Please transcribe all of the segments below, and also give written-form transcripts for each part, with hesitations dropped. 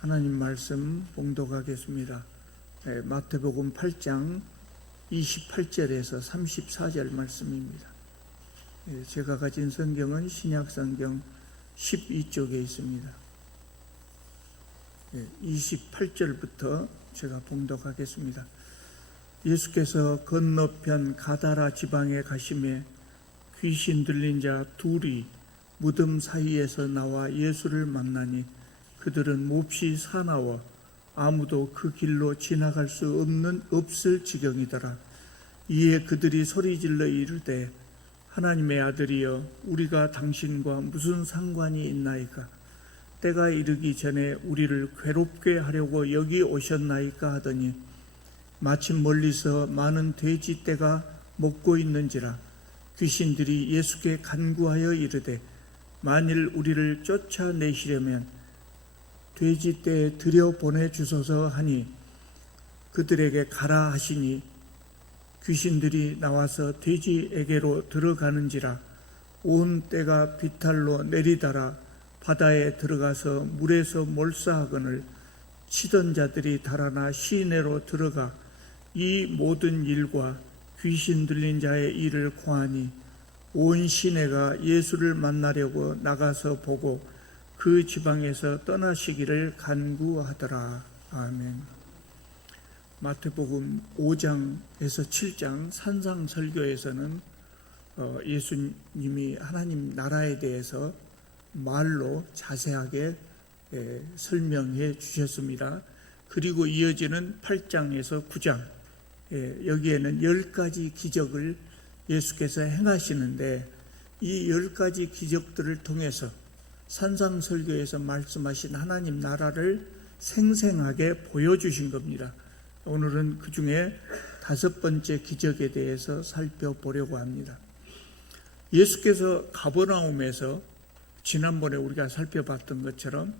하나님 말씀 봉독하겠습니다. 마태복음 8장 28절에서 34절 말씀입니다. 제가 가진 성경은 신약성경 12쪽에 있습니다. 28절부터 제가 봉독하겠습니다. 예수께서 건너편 가다라 지방에 가심에 귀신 들린 자 둘이 무덤 사이에서 나와 예수를 만나니 그들은 몹시 사나워 아무도 그 길로 지나갈 수 없을 지경이더라. 이에 그들이 소리질러 이르되 하나님의 아들이여 우리가 당신과 무슨 상관이 있나이까? 때가 이르기 전에 우리를 괴롭게 하려고 여기 오셨나이까 하더니 마침 멀리서 많은 돼지떼가 먹고 있는지라. 귀신들이 예수께 간구하여 이르되 만일 우리를 쫓아내시려면 돼지떼에 들여보내 주소서 하니 그들에게 가라 하시니 귀신들이 나와서 돼지에게로 들어가는지라. 온 떼가 비탈로 내리달아 바다에 들어가서 물에서 몰사하거늘 치던 자들이 달아나 시내로 들어가 이 모든 일과 귀신 들린 자의 일을 고하니 온 시내가 예수를 만나려고 나가서 보고 그 지방에서 떠나시기를 간구하더라. 아멘. 마태복음 5장에서 7장 산상설교에서는 예수님이 하나님 나라에 대해서 말로 자세하게 설명해 주셨습니다. 그리고 이어지는 8장에서 9장 여기에는 10가지 기적을 예수께서 행하시는데 이 10가지 기적들을 통해서 산상설교에서 말씀하신 하나님 나라를 생생하게 보여주신 겁니다. 오늘은 그 중에 5번째 기적에 대해서 살펴보려고 합니다. 예수께서 가버나움에서 지난번에 우리가 살펴봤던 것처럼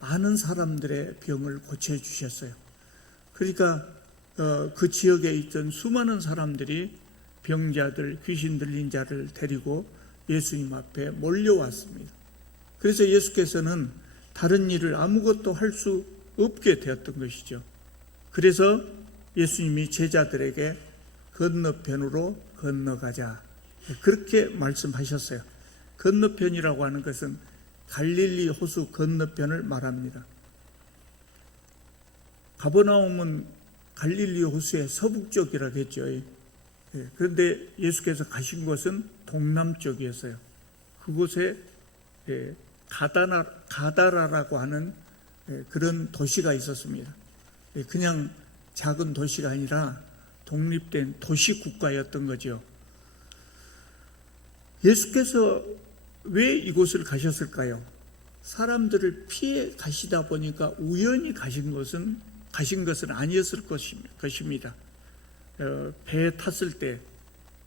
많은 사람들의 병을 고쳐주셨어요. 그러니까 그 지역에 있던 수많은 사람들이 병자들, 귀신 들린 자를 데리고 예수님 앞에 몰려왔습니다. 그래서 예수께서는 다른 일을 아무것도 할 수 없게 되었던 것이죠. 그래서 예수님이 제자들에게 건너편으로 건너가자 그렇게 말씀하셨어요. 건너편이라고 하는 것은 갈릴리 호수 건너편을 말합니다. 가버나움은 갈릴리 호수의 서북쪽이라고 했죠. 그런데 예수께서 가신 곳은 동남쪽이었어요. 그곳에 가다라라고 하는 그런 도시가 있었습니다. 그냥 작은 도시가 아니라 독립된 도시 국가였던 거죠. 예수께서 왜 이곳을 가셨을까요? 사람들을 피해 가시다 보니까 우연히 가신 것은 아니었을 것입니다. 배에 탔을 때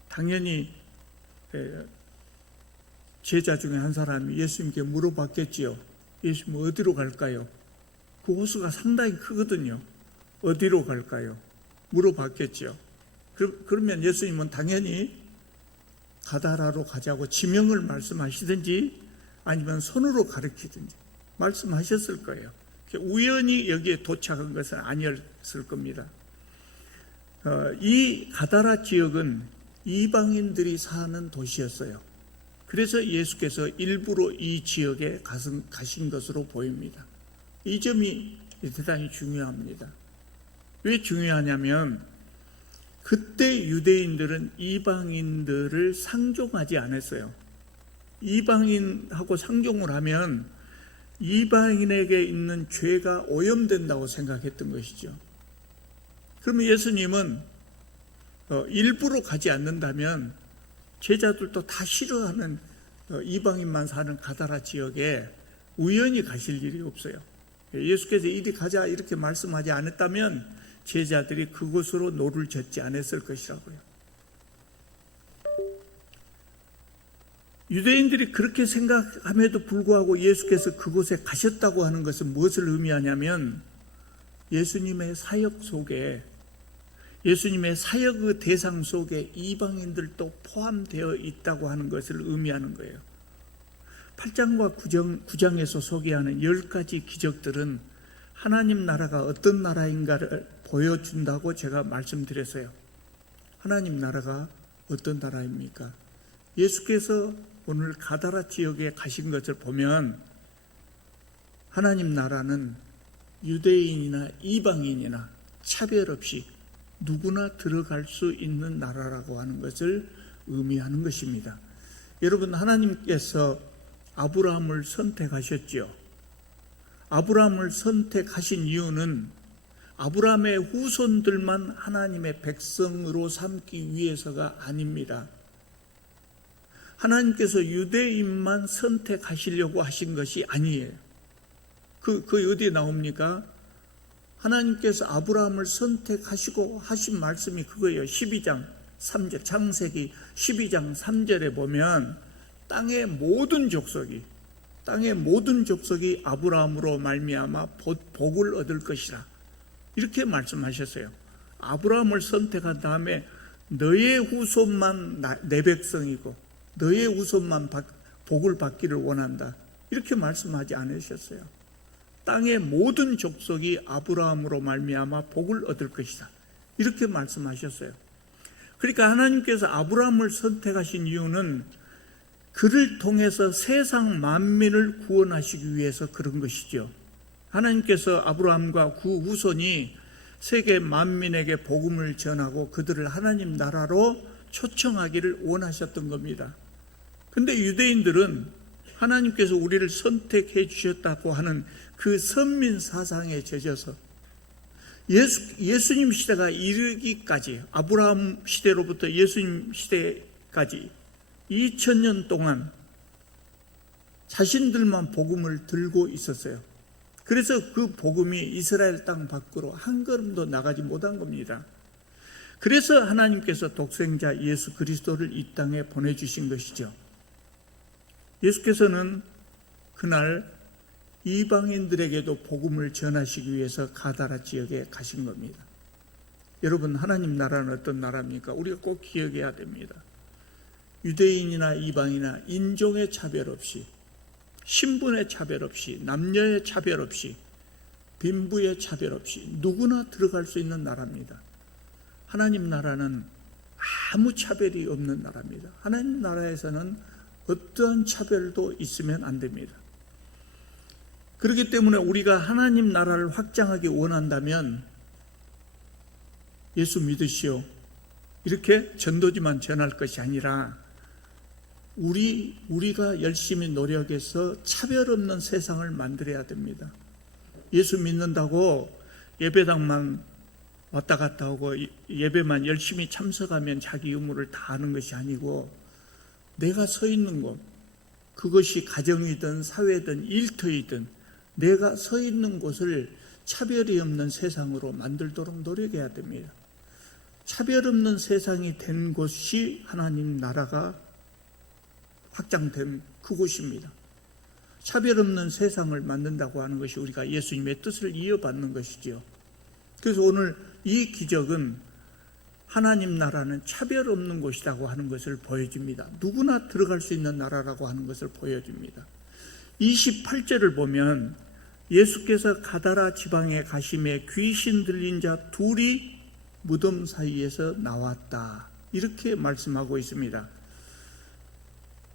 당연히 제자 중에 한 사람이 예수님께 물어봤겠지요. 예수님 어디로 갈까요? 그 호수가 상당히 크거든요. 어디로 갈까요? 물어봤겠죠. 그러면 예수님은 당연히 가다라로 가자고 지명을 말씀하시든지 아니면 손으로 가르치든지 말씀하셨을 거예요. 우연히 여기에 도착한 것은 아니었을 겁니다. 이 가다라 지역은 이방인들이 사는 도시였어요. 그래서 예수께서 일부러 이 지역에 가신 것으로 보입니다. 이 점이 대단히 중요합니다. 왜 중요하냐면 그때 유대인들은 이방인들을 상종하지 않았어요. 이방인하고 상종을 하면 이방인에게 있는 죄가 오염된다고 생각했던 것이죠. 그러면 예수님은 일부러 가지 않는다면 제자들도 다 싫어하는 이방인만 사는 가다라 지역에 우연히 가실 일이 없어요. 예수께서 이리 가자 이렇게 말씀하지 않았다면 제자들이 그곳으로 노를 젓지 않았을 것이라고요. 유대인들이 그렇게 생각함에도 불구하고 예수께서 그곳에 가셨다고 하는 것은 무엇을 의미하냐면 예수님의 사역 속에 예수님의 사역의 대상 속에 이방인들도 포함되어 있다고 하는 것을 의미하는 거예요. 8장과 9장에서 소개하는 10가지 기적들은 하나님 나라가 어떤 나라인가를 보여준다고 제가 말씀드렸어요. 하나님 나라가 어떤 나라입니까? 예수께서 오늘 가다라 지역에 가신 것을 보면 하나님 나라는 유대인이나 이방인이나 차별 없이 누구나 들어갈 수 있는 나라라고 하는 것을 의미하는 것입니다. 여러분, 하나님께서 아브라함을 선택하셨죠. 아브라함을 선택하신 이유는 아브라함의 후손들만 하나님의 백성으로 삼기 위해서가 아닙니다. 하나님께서 유대인만 선택하시려고 하신 것이 아니에요. 그 어디에 나옵니까? 하나님께서 아브라함을 선택하시고 하신 말씀이 그거예요. 12장 3절, 창세기 12장 3절에 보면 땅의 모든 족속이 아브라함으로 말미암아 복을 얻을 것이라, 이렇게 말씀하셨어요. 아브라함을 선택한 다음에 너의 후손만 내 백성이고 너의 후손만 복을 받기를 원한다, 이렇게 말씀하지 않으셨어요. 땅의 모든 족속이 아브라함으로 말미암아 복을 얻을 것이다, 이렇게 말씀하셨어요. 그러니까 하나님께서 아브라함을 선택하신 이유는 그를 통해서 세상 만민을 구원하시기 위해서 그런 것이죠. 하나님께서 아브라함과 그 후손이 세계 만민에게 복음을 전하고 그들을 하나님 나라로 초청하기를 원하셨던 겁니다. 그런데 유대인들은 하나님께서 우리를 선택해 주셨다고 하는 그 선민 사상에 젖어서 예수님 시대가 이르기까지, 아브라함 시대로부터 예수님 시대까지 2000년 동안 자신들만 복음을 들고 있었어요. 그래서 그 복음이 이스라엘 땅 밖으로 한 걸음도 나가지 못한 겁니다. 그래서 하나님께서 독생자 예수 그리스도를 이 땅에 보내주신 것이죠. 예수께서는 그날 이방인들에게도 복음을 전하시기 위해서 가다라 지역에 가신 겁니다. 여러분, 하나님 나라는 어떤 나라입니까? 우리가 꼭 기억해야 됩니다. 유대인이나 이방이나 인종의 차별 없이, 신분의 차별 없이, 남녀의 차별 없이, 빈부의 차별 없이 누구나 들어갈 수 있는 나라입니다. 하나님 나라는 아무 차별이 없는 나라입니다. 하나님 나라에서는 어떠한 차별도 있으면 안 됩니다. 그렇기 때문에 우리가 하나님 나라를 확장하기 원한다면 예수 믿으시오, 이렇게 전도지만 전할 것이 아니라 우리가 열심히 노력해서 차별 없는 세상을 만들어야 됩니다. 예수 믿는다고 예배당만 왔다 갔다 하고 예배만 열심히 참석하면 자기 의무를 다 하는 것이 아니고, 내가 서 있는 곳, 그것이 가정이든 사회든 일터이든 내가 서 있는 곳을 차별이 없는 세상으로 만들도록 노력해야 됩니다. 차별 없는 세상이 된 곳이 하나님 나라가 확장된 그곳입니다. 차별 없는 세상을 만든다고 하는 것이 우리가 예수님의 뜻을 이어받는 것이죠. 그래서 오늘 이 기적은 하나님 나라는 차별 없는 곳이라고 하는 것을 보여줍니다. 누구나 들어갈 수 있는 나라라고 하는 것을 보여줍니다. 28절을 보면 예수께서 가다라 지방에 가심에 귀신 들린 자 둘이 무덤 사이에서 나왔다, 이렇게 말씀하고 있습니다.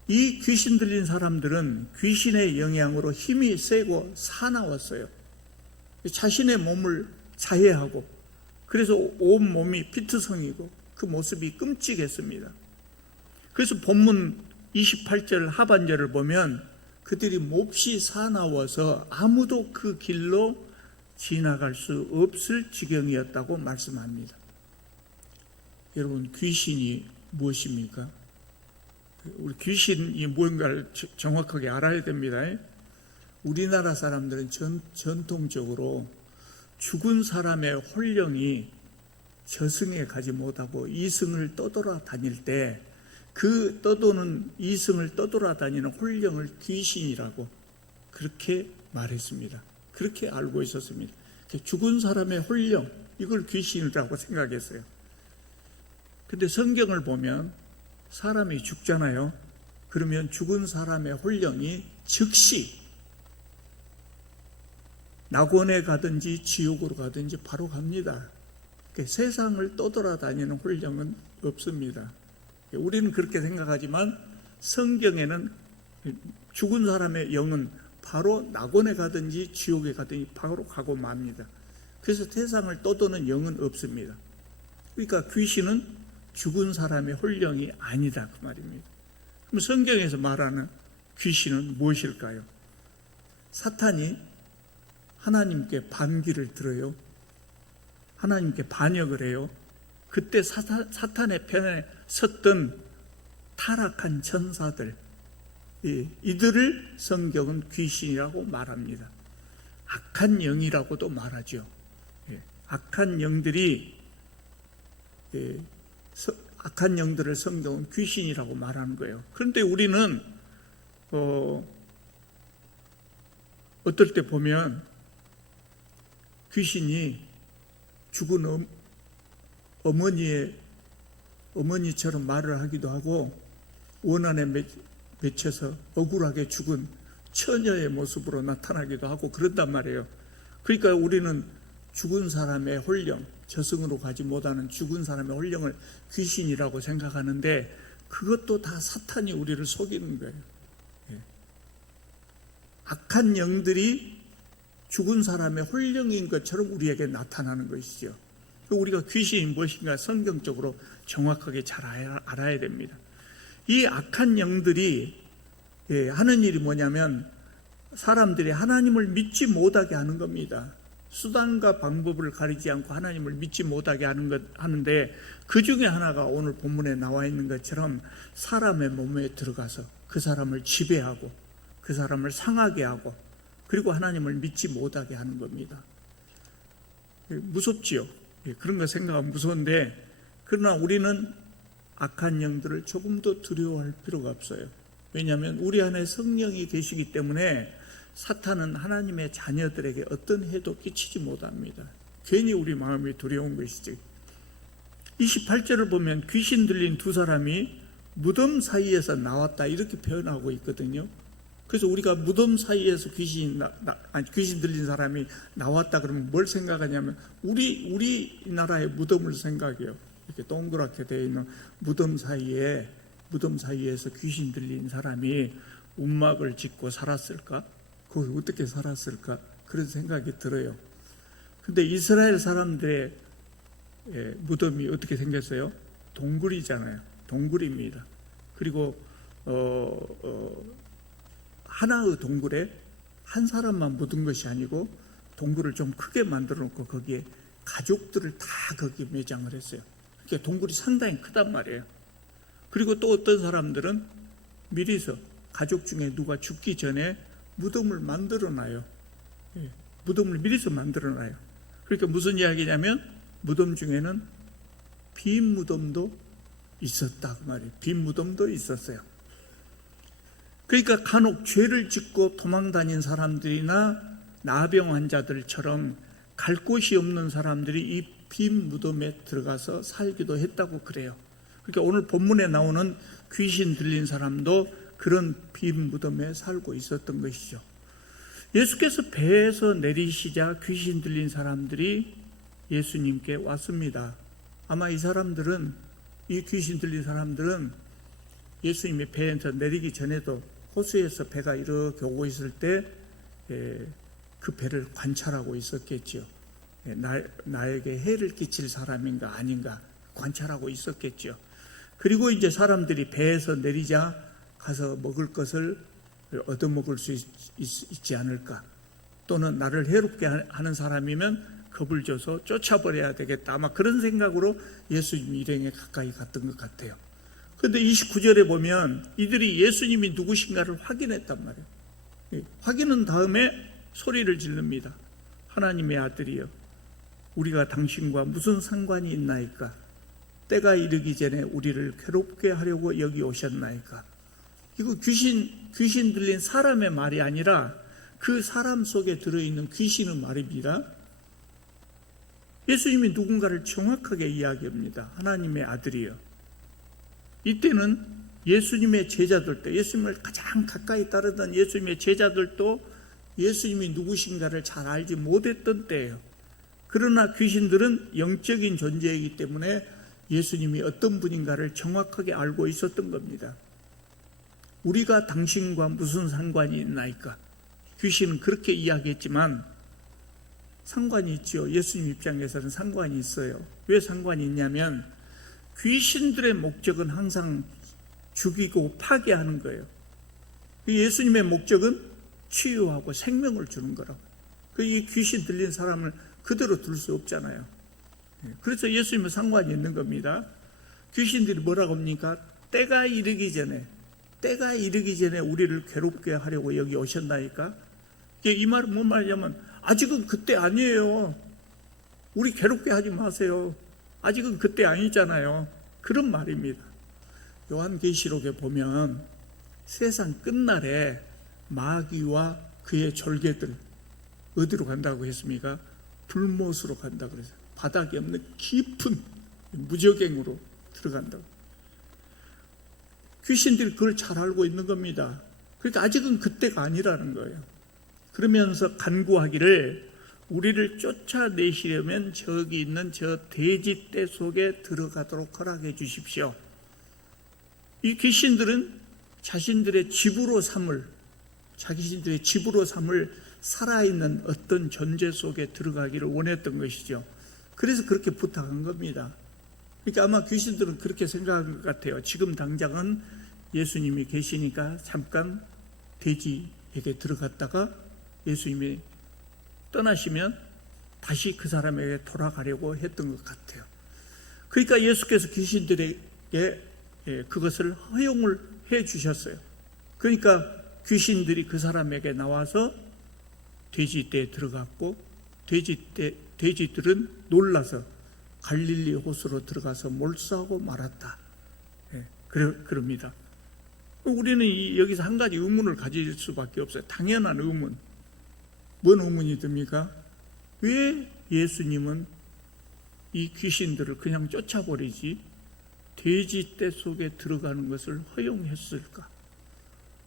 이 귀신 들린 사람들은 귀신의 영향으로 힘이 세고 사나웠어요. 자신의 몸을 자해하고, 그래서 온 몸이 피투성이고 그 모습이 끔찍했습니다. 그래서 본문 28절 하반절을 보면 그들이 몹시 사나워서 아무도 그 길로 지나갈 수 없을 지경이었다고 말씀합니다. 여러분, 귀신이 무엇입니까? 우리 귀신이 뭔가를 정확하게 알아야 됩니다. 우리나라 사람들은 전통적으로 죽은 사람의 혼령이 저승에 가지 못하고 이승을 떠돌아다닐 때 그 떠도는 이승을 떠돌아다니는 혼령을 귀신이라고 그렇게 말했습니다. 그렇게 알고 있었습니다. 죽은 사람의 혼령, 이걸 귀신이라고 생각했어요. 근데 성경을 보면 사람이 죽잖아요. 그러면 죽은 사람의 혼령이 즉시 낙원에 가든지 지옥으로 가든지 바로 갑니다. 세상을 떠돌아다니는 혼령은 없습니다. 우리는 그렇게 생각하지만 성경에는 죽은 사람의 영은 바로 낙원에 가든지 지옥에 가든지 바로 가고 맙니다. 그래서 세상을 떠도는 영은 없습니다. 그러니까 귀신은 죽은 사람의 혼령이 아니다 그 말입니다. 그럼 성경에서 말하는 귀신은 무엇일까요? 사탄이 하나님께 반기를 들어요. 하나님께 반역을 해요. 그때 사탄의 편에 섰던 타락한 천사들, 이들을 성경은 귀신이라고 말합니다. 악한 영이라고도 말하죠. 악한 영들을 성경은 귀신이라고 말하는 거예요. 그런데 우리는 어떨 때 보면 귀신이 죽은 어머니처럼 말을 하기도 하고 원한에 맺혀서 억울하게 죽은 처녀의 모습으로 나타나기도 하고 그런단 말이에요. 그러니까 우리는 죽은 사람의 혼령, 저승으로 가지 못하는 죽은 사람의 혼령을 귀신이라고 생각하는데 그것도 다 사탄이 우리를 속이는 거예요. 악한 영들이 죽은 사람의 혼령인 것처럼 우리에게 나타나는 것이죠. 우리가 귀신이 무엇인가 성경적으로 정확하게 잘 알아야 됩니다. 이 악한 영들이 하는 일이 뭐냐면 사람들이 하나님을 믿지 못하게 하는 겁니다. 수단과 방법을 가리지 않고 하나님을 믿지 못하게 하는데 그 중에 하나가 오늘 본문에 나와 있는 것처럼 사람의 몸에 들어가서 그 사람을 지배하고 그 사람을 상하게 하고 그리고 하나님을 믿지 못하게 하는 겁니다. 무섭지요. 그런 거 생각하면 무서운데 그러나 우리는 악한 영들을 조금 더 두려워할 필요가 없어요. 왜냐하면 우리 안에 성령이 계시기 때문에 사탄은 하나님의 자녀들에게 어떤 해도 끼치지 못합니다. 괜히 우리 마음이 두려운 것이지. 28절을 보면 귀신 들린 두 사람이 무덤 사이에서 나왔다 이렇게 표현하고 있거든요. 그래서 우리가 무덤 사이에서 귀신 들린 사람이 나왔다 그러면 뭘 생각하냐면 우리나라의 무덤을 생각해요. 이렇게 동그랗게 되어 있는 무덤 사이에서 귀신 들린 사람이 움막을 짓고 살았을까? 거기 어떻게 살았을까? 그런 생각이 들어요. 근데 이스라엘 사람들의 무덤이 어떻게 생겼어요? 동굴이잖아요. 동굴입니다. 그리고 하나의 동굴에 한 사람만 묻은 것이 아니고 동굴을 좀 크게 만들어 놓고 거기에 가족들을 다 거기에 매장을 했어요. 그러니까 동굴이 상당히 크단 말이에요. 그리고 또 어떤 사람들은 미리서 가족 중에 누가 죽기 전에 무덤을 만들어 놔요. 무덤을 미리서 만들어 놔요. 그러니까 무슨 이야기냐면 무덤 중에는 빈 무덤도 있었다 그 말이에요. 빈 무덤도 있었어요. 그러니까 간혹 죄를 짓고 도망다닌 사람들이나 나병 환자들처럼 갈 곳이 없는 사람들이 이 빈 무덤에 들어가서 살기도 했다고 그래요. 그러니까 오늘 본문에 나오는 귀신 들린 사람도 그런 빈 무덤에 살고 있었던 것이죠. 예수께서 배에서 내리시자 귀신 들린 사람들이 예수님께 왔습니다. 아마 이 귀신 들린 사람들은 예수님이 배에서 내리기 전에도 호수에서 배가 이렇게 오고 있을 때 그 배를 관찰하고 있었겠죠. 나에게 해를 끼칠 사람인가 아닌가 관찰하고 있었겠죠. 그리고 이제 사람들이 배에서 내리자 가서 먹을 것을 얻어먹을 수 있지 않을까, 또는 나를 해롭게 하는 사람이면 겁을 줘서 쫓아버려야 되겠다, 아마 그런 생각으로 예수님 일행에 가까이 갔던 것 같아요. 그런데 29절에 보면 이들이 예수님이 누구신가를 확인했단 말이에요. 확인한 다음에 소리를 지릅니다. 하나님의 아들이여, 우리가 당신과 무슨 상관이 있나이까? 때가 이르기 전에 우리를 괴롭게 하려고 여기 오셨나이까? 이거 귀신 들린 사람의 말이 아니라 그 사람 속에 들어있는 귀신의 말입니다. 예수님이 누군가를 정확하게 이야기합니다. 하나님의 아들이여. 이때는 예수님의 제자들도, 예수님을 가장 가까이 따르던 예수님의 제자들도 예수님이 누구신가를 잘 알지 못했던 때예요. 그러나 귀신들은 영적인 존재이기 때문에 예수님이 어떤 분인가를 정확하게 알고 있었던 겁니다. 우리가 당신과 무슨 상관이 있나이까? 귀신은 그렇게 이야기했지만 상관이 있죠. 예수님 입장에서는 상관이 있어요. 왜 상관이 있냐면 귀신들의 목적은 항상 죽이고 파괴하는 거예요. 예수님의 목적은 치유하고 생명을 주는 거라고. 이 귀신 들린 사람을 그대로 둘 수 없잖아요. 그래서 예수님은 상관이 있는 겁니다. 귀신들이 뭐라고 합니까? 때가 이르기 전에 우리를 괴롭게 하려고 여기 오셨나이까? 이 말은 뭔 말이냐면 아직은 그때 아니에요. 우리 괴롭게 하지 마세요. 아직은 그때 아니잖아요. 그런 말입니다. 요한계시록에 보면 세상 끝날에 마귀와 그의 졸개들 어디로 간다고 했습니까? 불못으로 간다고 그랬어요. 바닥이 없는 깊은 무저갱으로 들어간다고. 귀신들이 그걸 잘 알고 있는 겁니다. 그러니까 아직은 그때가 아니라는 거예요. 그러면서 간구하기를 우리를 쫓아내시려면 저기 있는 저 돼지떼 속에 들어가도록 허락해 주십시오. 이 귀신들은 자신들의 집으로 삼을 살아있는 어떤 존재 속에 들어가기를 원했던 것이죠. 그래서 그렇게 부탁한 겁니다. 그러니까 아마 귀신들은 그렇게 생각한 것 같아요. 지금 당장은 예수님이 계시니까 잠깐 돼지에게 들어갔다가 예수님이 떠나시면 다시 그 사람에게 돌아가려고 했던 것 같아요. 그러니까 예수께서 귀신들에게 그것을 허용을 해 주셨어요. 그러니까 귀신들이 그 사람에게 나와서 돼지떼에 들어갔고 돼지들은 놀라서 갈릴리 호수로 들어가서 몰수하고 말았다. 그럽니다. 우리는 여기서 한 가지 의문을 가질 수밖에 없어요. 당연한 의문. 뭔 의문이 듭니까? 왜 예수님은 이 귀신들을 그냥 쫓아버리지 돼지떼 속에 들어가는 것을 허용했을까?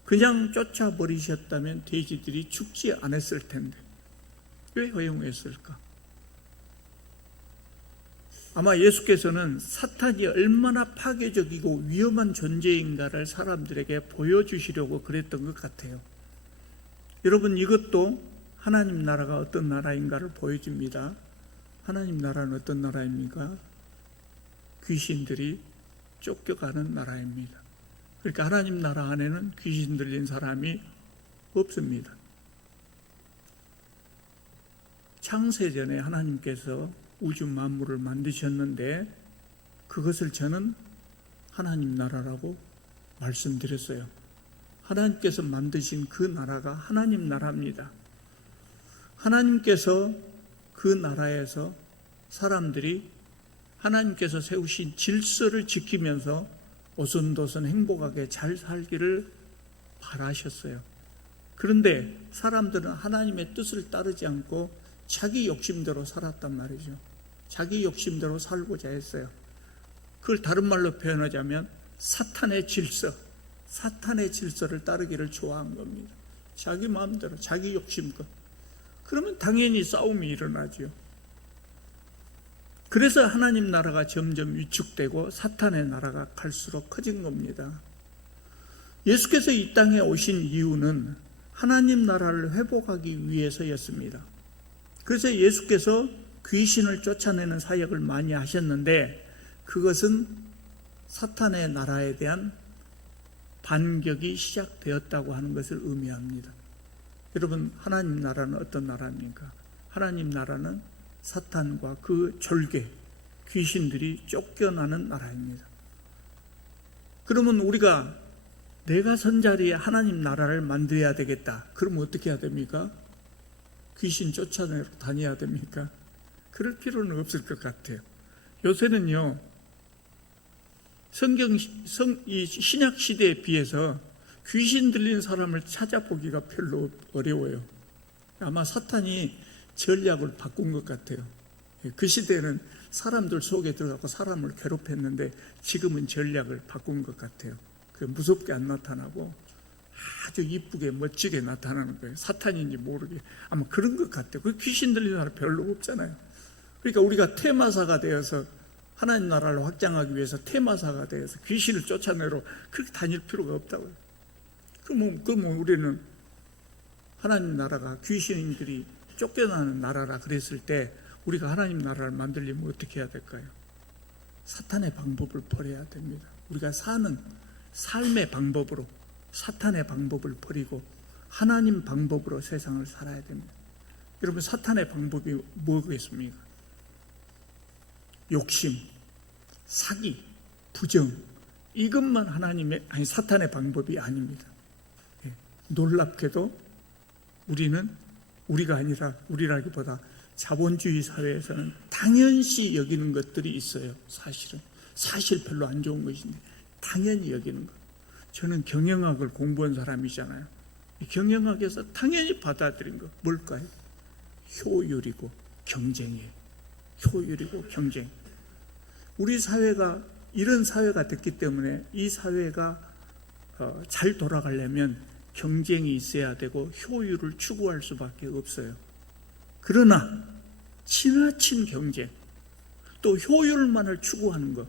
그냥 쫓아버리셨다면 돼지들이 죽지 않았을 텐데 왜 허용했을까? 아마 예수께서는 사탄이 얼마나 파괴적이고 위험한 존재인가를 사람들에게 보여주시려고 그랬던 것 같아요. 여러분, 이것도 하나님 나라가 어떤 나라인가를 보여줍니다. 하나님 나라는 어떤 나라입니까? 귀신들이 쫓겨가는 나라입니다. 그러니까 하나님 나라 안에는 귀신 들린 사람이 없습니다. 창세전에 하나님께서 우주 만물을 만드셨는데 그것을 저는 하나님 나라라고 말씀드렸어요. 하나님께서 만드신 그 나라가 하나님 나라입니다. 하나님께서 그 나라에서 사람들이 하나님께서 세우신 질서를 지키면서 오손도손 행복하게 잘 살기를 바라셨어요. 그런데 사람들은 하나님의 뜻을 따르지 않고 자기 욕심대로 살았단 말이죠. 자기 욕심대로 살고자 했어요. 그걸 다른 말로 표현하자면 사탄의 질서를 따르기를 좋아한 겁니다. 자기 마음대로, 자기 욕심껏. 그러면 당연히 싸움이 일어나죠. 그래서 하나님 나라가 점점 위축되고 사탄의 나라가 갈수록 커진 겁니다. 예수께서 이 땅에 오신 이유는 하나님 나라를 회복하기 위해서였습니다. 그래서 예수께서 귀신을 쫓아내는 사역을 많이 하셨는데 그것은 사탄의 나라에 대한 반격이 시작되었다고 하는 것을 의미합니다. 여러분, 하나님 나라는 어떤 나라입니까? 하나님 나라는 사탄과 그 졸개, 귀신들이 쫓겨나는 나라입니다. 그러면 우리가 내가 선 자리에 하나님 나라를 만들어야 되겠다. 그러면 어떻게 해야 됩니까? 귀신 쫓아내러 다녀야 됩니까? 그럴 필요는 없을 것 같아요. 요새는요, 이 신약 시대에 비해서 귀신 들린 사람을 찾아보기가 별로 어려워요. 아마 사탄이 전략을 바꾼 것 같아요. 그 시대는 사람들 속에 들어가고 사람을 괴롭혔는데 지금은 전략을 바꾼 것 같아요. 무섭게 안 나타나고 아주 이쁘게 멋지게 나타나는 거예요. 사탄인지 모르게 아마 그런 것 같아요. 그 귀신 들리는 사람 별로 없잖아요. 그러니까 우리가 테마사가 되어서 하나님 나라를 확장하기 위해서 테마사가 되어서 귀신을 쫓아내러 그렇게 다닐 필요가 없다고요. 그러면 우리는 하나님 나라가 귀신들이 쫓겨나는 나라라 그랬을 때 우리가 하나님 나라를 만들려면 어떻게 해야 될까요? 사탄의 방법을 버려야 됩니다. 우리가 사는 삶의 방법으로 사탄의 방법을 버리고 하나님 방법으로 세상을 살아야 됩니다. 여러분, 사탄의 방법이 뭐겠습니까? 욕심, 사기, 부정, 이것만 사탄의 방법이 아닙니다. 놀랍게도 우리가 아니라 우리라기보다 자본주의 사회에서는 당연시 여기는 것들이 있어요. 사실 별로 안 좋은 것인데 당연히 여기는 것. 저는 경영학을 공부한 사람이잖아요. 경영학에서 당연히 받아들인 거 뭘까요? 효율이고 경쟁이에요. 효율이고 경쟁. 우리 사회가 이런 사회가 됐기 때문에 이 사회가 잘 돌아가려면 경쟁이 있어야 되고 효율을 추구할 수밖에 없어요. 그러나 지나친 경쟁, 또 효율만을 추구하는 것,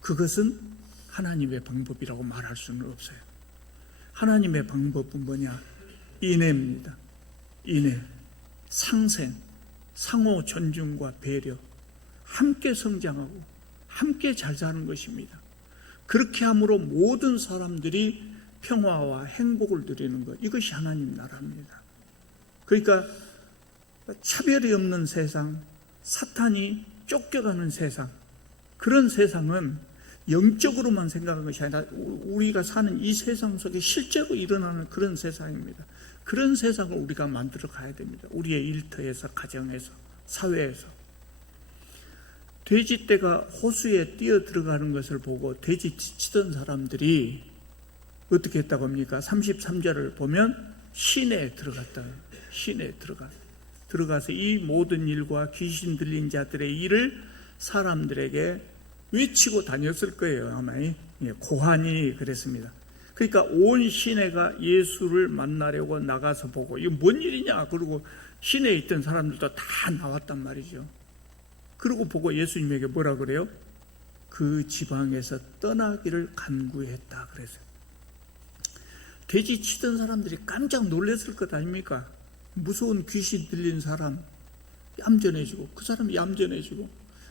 그것은 하나님의 방법이라고 말할 수는 없어요. 하나님의 방법은 뭐냐? 인애입니다. 인애, 상생, 상호 존중과 배려, 함께 성장하고 함께 잘 사는 것입니다. 그렇게 함으로 모든 사람들이 평화와 행복을 누리는 것, 이것이 하나님 나라입니다. 그러니까 차별이 없는 세상, 사탄이 쫓겨가는 세상, 그런 세상은 영적으로만 생각하는 것이 아니라 우리가 사는 이 세상 속에 실제로 일어나는 그런 세상입니다. 그런 세상을 우리가 만들어 가야 됩니다. 우리의 일터에서, 가정에서, 사회에서. 돼지떼가 호수에 뛰어 들어가는 것을 보고 돼지 치던 사람들이 어떻게 했다고 합니까? 33절을 보면 시내에 들어갔다. 시내에 들어가서 이 모든 일과 귀신 들린 자들의 일을 사람들에게 외치고 다녔을 거예요. 아마 고한이 그랬습니다. 그러니까 온 시내가 예수를 만나려고 나가서 보고 이거 뭔 일이냐? 그러고 시내에 있던 사람들도 다 나왔단 말이죠. 그러고 보고 예수님에게 뭐라 그래요? 그 지방에서 떠나기를 간구했다 그랬어요. 돼지 치던 사람들이 깜짝 놀랐을 것 아닙니까? 무서운 귀신 들린 사람 얌전해지고, 그 사람이 얌전해지고,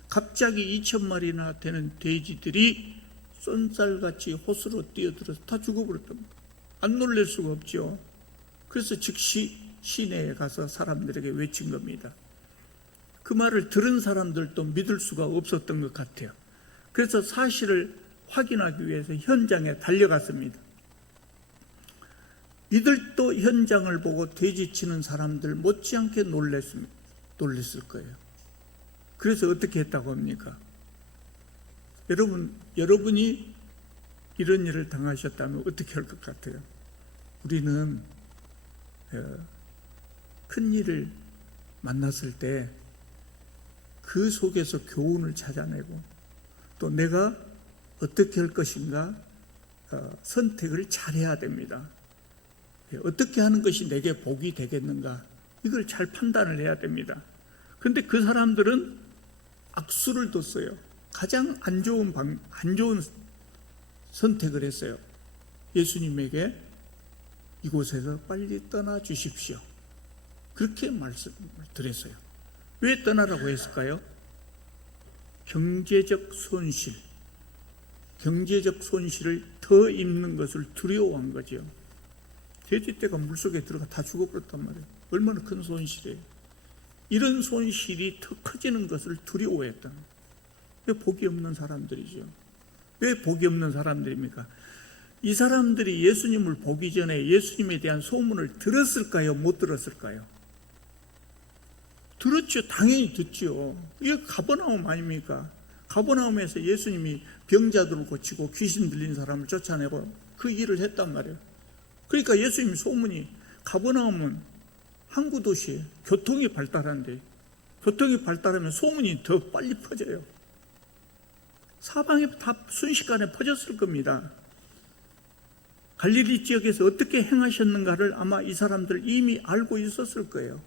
갑자기 2,000마리나 되는 돼지들이 쏜살같이 호수로 뛰어들어서 다 죽어버렸단 말이에요. 안 놀랄 수가 없죠. 그래서 즉시 시내에 가서 사람들에게 외친 겁니다. 그 말을 들은 사람들도 믿을 수가 없었던 것 같아요. 그래서 사실을 확인하기 위해서 현장에 달려갔습니다. 이들도 현장을 보고 돼지치는 사람들 못지않게 놀랬을 거예요. 그래서 어떻게 했다고 합니까? 여러분이 이런 일을 당하셨다면 어떻게 할 것 같아요? 우리는 큰 일을 만났을 때 그 속에서 교훈을 찾아내고 또 내가 어떻게 할 것인가 선택을 잘해야 됩니다. 어떻게 하는 것이 내게 복이 되겠는가, 이걸 잘 판단을 해야 됩니다. 그런데 그 사람들은 악수를 뒀어요. 가장 안 좋은 선택을 했어요. 예수님에게 이곳에서 빨리 떠나 주십시오. 그렇게 말씀을 드렸어요. 왜 떠나라고 했을까요? 경제적 손실을 더 입는 것을 두려워한 거죠. 돼지떼가 물속에 들어가 다 죽어버렸단 말이에요. 얼마나 큰 손실이에요. 이런 손실이 더 커지는 것을 두려워했다. 왜 복이 없는 사람들이죠. 왜 복이 없는 사람들입니까? 이 사람들이 예수님을 보기 전에 예수님에 대한 소문을 들었을까요? 못 들었을까요? 들었죠. 당연히 듣죠. 이게 가버나움 아닙니까? 가버나움에서 예수님이 병자들을 고치고 귀신 들린 사람을 쫓아내고 그 일을 했단 말이에요. 그러니까 예수님 소문이, 가버나움은 항구 도시에 교통이 발달한데, 교통이 발달하면 소문이 더 빨리 퍼져요. 사방에 다 순식간에 퍼졌을 겁니다. 갈릴리 지역에서 어떻게 행하셨는가를 아마 이 사람들 이미 알고 있었을 거예요.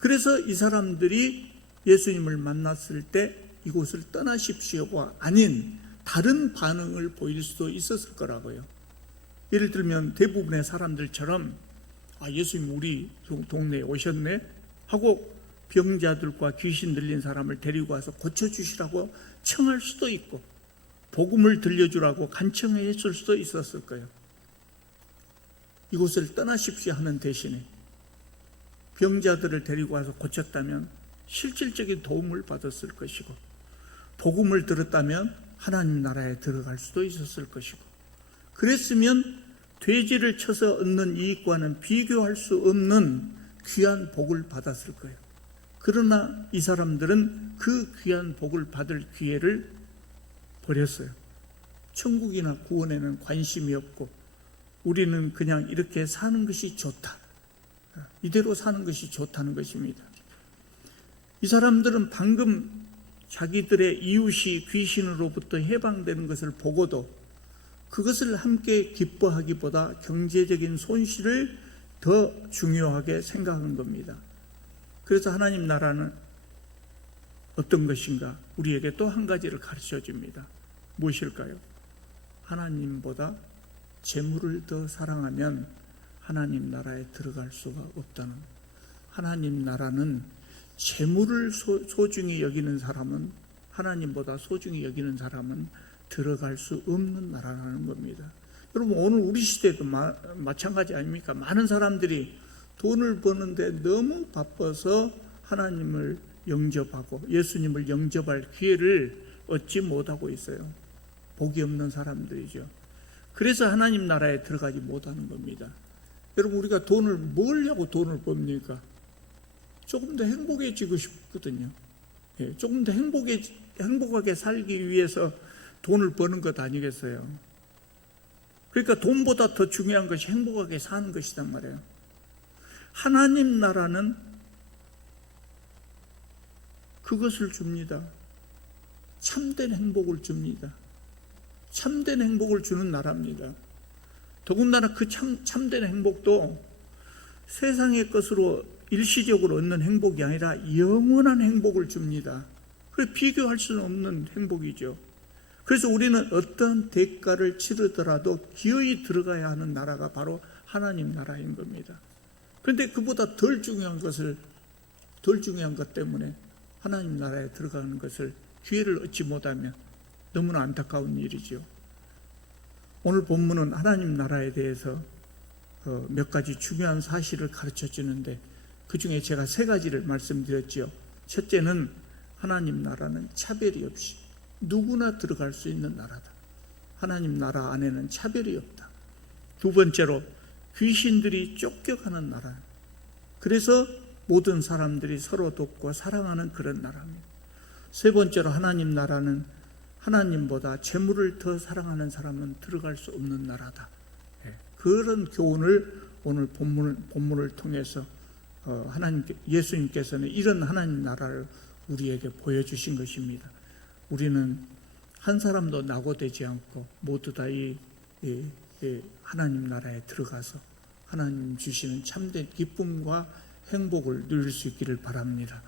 그래서 이 사람들이 예수님을 만났을 때 이곳을 떠나십시오가 아닌 다른 반응을 보일 수도 있었을 거라고요. 예를 들면 대부분의 사람들처럼 예수님 우리 동네에 오셨네 하고 병자들과 귀신 들린 사람을 데리고 와서 고쳐주시라고 청할 수도 있고 복음을 들려주라고 간청했을 수도 있었을 거예요. 이곳을 떠나십시오 하는 대신에 병자들을 데리고 와서 고쳤다면 실질적인 도움을 받았을 것이고, 복음을 들었다면 하나님 나라에 들어갈 수도 있었을 것이고, 그랬으면 돼지를 쳐서 얻는 이익과는 비교할 수 없는 귀한 복을 받았을 거예요. 그러나 이 사람들은 그 귀한 복을 받을 기회를 버렸어요. 천국이나 구원에는 관심이 없고 우리는 그냥 이렇게 사는 것이 좋다, 이대로 사는 것이 좋다는 것입니다. 이 사람들은 방금 자기들의 이웃이 귀신으로부터 해방되는 것을 보고도 그것을 함께 기뻐하기보다 경제적인 손실을 더 중요하게 생각한 겁니다. 그래서 하나님 나라는 어떤 것인가? 우리에게 또 한 가지를 가르쳐 줍니다. 무엇일까요? 하나님보다 재물을 더 사랑하면 하나님 나라에 들어갈 수가 없다는, 하나님 나라는 재물을 소중히 여기는 사람은, 하나님보다 소중히 여기는 사람은 들어갈 수 없는 나라라는 겁니다. 여러분, 오늘 우리 시대도 마찬가지 아닙니까? 많은 사람들이 돈을 버는데 너무 바빠서 하나님을 영접하고 예수님을 영접할 기회를 얻지 못하고 있어요. 복이 없는 사람들이죠. 그래서 하나님 나라에 들어가지 못하는 겁니다. 여러분, 우리가 돈을 뭐려고 돈을 법니까? 조금 더 행복해지고 싶거든요. 조금 더 행복하게 살기 위해서 돈을 버는 것 아니겠어요? 그러니까 돈보다 더 중요한 것이 행복하게 사는 것이란 말이에요. 하나님 나라는 그것을 줍니다. 참된 행복을 줍니다. 참된 행복을 주는 나라입니다. 더군다나 그 참된 행복도 세상의 것으로 일시적으로 얻는 행복이 아니라 영원한 행복을 줍니다. 그래서 비교할 수는 없는 행복이죠. 그래서 우리는 어떤 대가를 치르더라도 기어이 들어가야 하는 나라가 바로 하나님 나라인 겁니다. 그런데 그보다 덜 중요한 것 때문에 하나님 나라에 들어가는 것을 기회를 얻지 못하면 너무나 안타까운 일이죠. 오늘 본문은 하나님 나라에 대해서 몇 가지 중요한 사실을 가르쳐 주는데 그 중에 제가 3가지를 말씀드렸죠. 첫째는 하나님 나라는 차별이 없이 누구나 들어갈 수 있는 나라다. 하나님 나라 안에는 차별이 없다. 두 번째로 귀신들이 쫓겨가는 나라. 그래서 모든 사람들이 서로 돕고 사랑하는 그런 나라입니다. 세 번째로 하나님 나라는 하나님보다 재물을 더 사랑하는 사람은 들어갈 수 없는 나라다. 그런 교훈을 오늘 본문을 통해서 예수님께서는 이런 하나님 나라를 우리에게 보여주신 것입니다. 우리는 한 사람도 낙오되지 않고 모두 다 이 하나님 나라에 들어가서 하나님 주시는 참된 기쁨과 행복을 누릴 수 있기를 바랍니다.